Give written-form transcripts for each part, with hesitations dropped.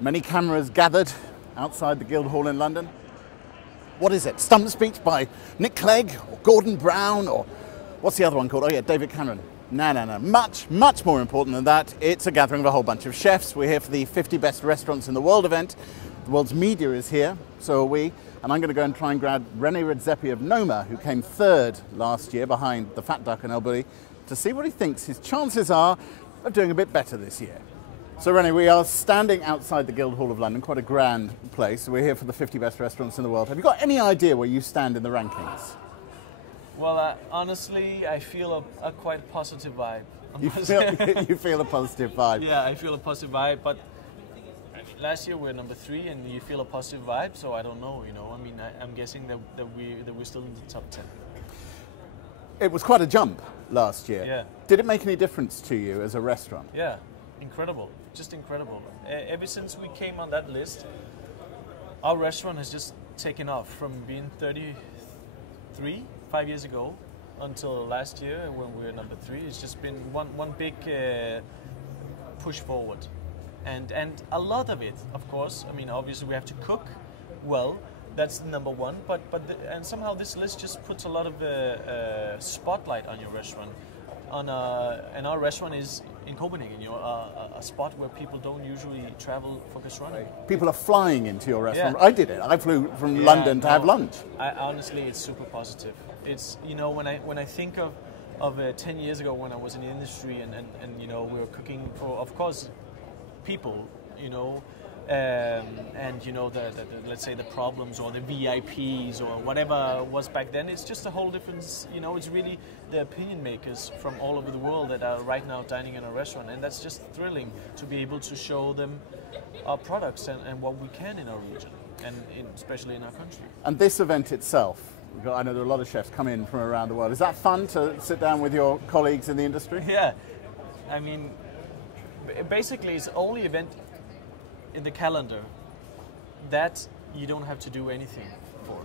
Many cameras gathered outside the Guildhall in London. What is it? Stump speech by Nick Clegg or Gordon Brown or what's the other one called? Oh yeah, David Cameron. No. Much more important than that. It's a gathering of a whole bunch of chefs. We're here for the 50 Best Restaurants in the World event. The world's media is here, so are we. And I'm going to go and try and grab René Redzepi of Noma, who came third last year behind the Fat Duck and El Bulli, to see what he thinks his chances are of doing a bit better this year. So René, we are standing outside the Guildhall of London, quite a grand place. We're here for the 50 Best Restaurants in the World. Have you got any idea where you stand in the rankings? Well, honestly, I feel a quite positive vibe. You feel a positive vibe? Yeah, I feel a positive vibe, but last year we were number 3 and you feel a positive vibe, so I don't know, I mean, I'm guessing that we're still in the top 10. It was quite a jump last year. Yeah. Did it make any difference to you as a restaurant? Yeah, incredible, just incredible. Ever since we came on that list, our restaurant has just taken off from being 33 5 years ago until last year when we were number 3. It's just been one big push forward. And a lot of it, of course, I mean, obviously we have to cook well. That's number 1. And somehow this list just puts a lot of spotlight on your restaurant. And our restaurant is in Copenhagen, a spot where people don't usually travel for gastronomy. People are flying into your restaurant. Yeah. I did it. I flew from London to have lunch. Honestly, it's super positive. It's when I think of 10 years ago when I was in the industry and we were cooking for, of course, people, and the let's say the problems or the VIPs or whatever was back then. It's just a whole different, it's really the opinion makers from all over the world that are right now dining in a restaurant, and that's just thrilling to be able to show them our products and what we can in our region and especially in our country. And this event itself, I know there are a lot of chefs come in from around the world. Is that fun to sit down with your colleagues in the industry? Yeah, I mean, basically it's the only event in the calendar that you don't have to do anything for,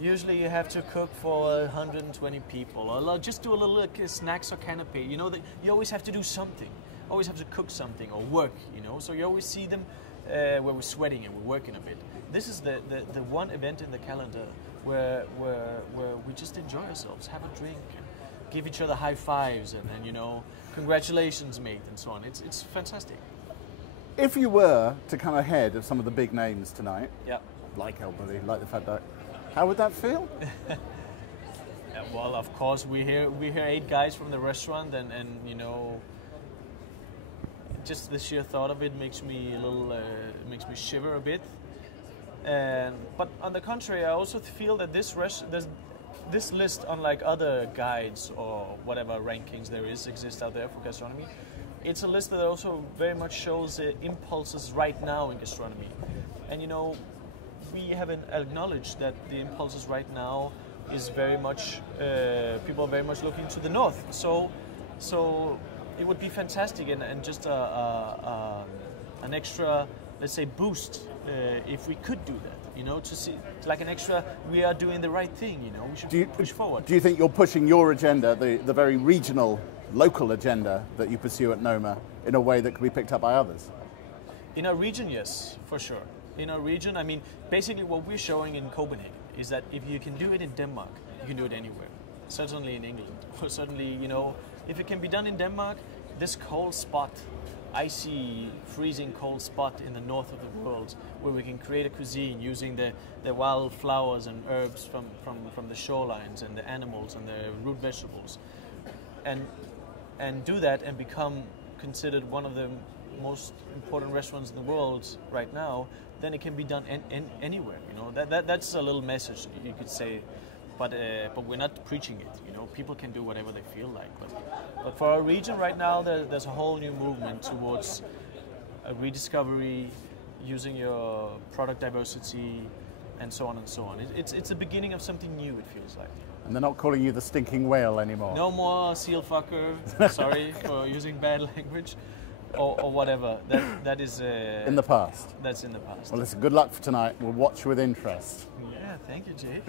Usually you have to cook for 120 people or just do a little snacks or canapé, that you always have to do something, always have to cook something or work, so you always see them where we're sweating and we're working a bit. This is the one event in the calendar where we just enjoy ourselves, have a drink, and give each other high fives and congratulations mate and so on. It's fantastic. If you were to come ahead of some of the big names tonight, yeah, like El Bulli, like the Fat Duck, how would that feel? Yeah, well, of course, we hear 8 guys from the restaurant, and just the sheer thought of it makes me a little makes me shiver a bit. But on the contrary, I also feel that this list, unlike other guides or whatever rankings exist out there for gastronomy, it's a list that also very much shows impulses right now in gastronomy. And we haven't acknowledged that the impulses right now is very much, people are very much looking to the north. So it would be fantastic and just an extra, let's say, boost if we could do that, to see, like an extra, we are doing the right thing, we should push forward. Do you think you're pushing your agenda, the very regional, local agenda that you pursue at Noma, in a way that can be picked up by others? In our region, yes, for sure. In our region, I mean, basically what we're showing in Copenhagen is that if you can do it in Denmark, you can do it anywhere. Certainly in England, or certainly, if it can be done in Denmark, this cold spot, icy, freezing cold spot in the north of the world, where we can create a cuisine using the wild flowers and herbs from the shorelines and the animals and the root vegetables, and do that and become considered one of the most important restaurants in the world right now, then it can be done anywhere. That's a little message you could say, but we're not preaching it. People can do whatever they feel like. But for our region right now, there's a whole new movement towards a rediscovery, using your product diversity, and so on and so on. It's the beginning of something new. It feels like. And they're not calling you the stinking whale anymore. No more seal fucker. Sorry for using bad language. Or whatever. That is in the past. That's in the past. Well, listen, good luck for tonight. We'll watch with interest. Yeah, thank you, Jay.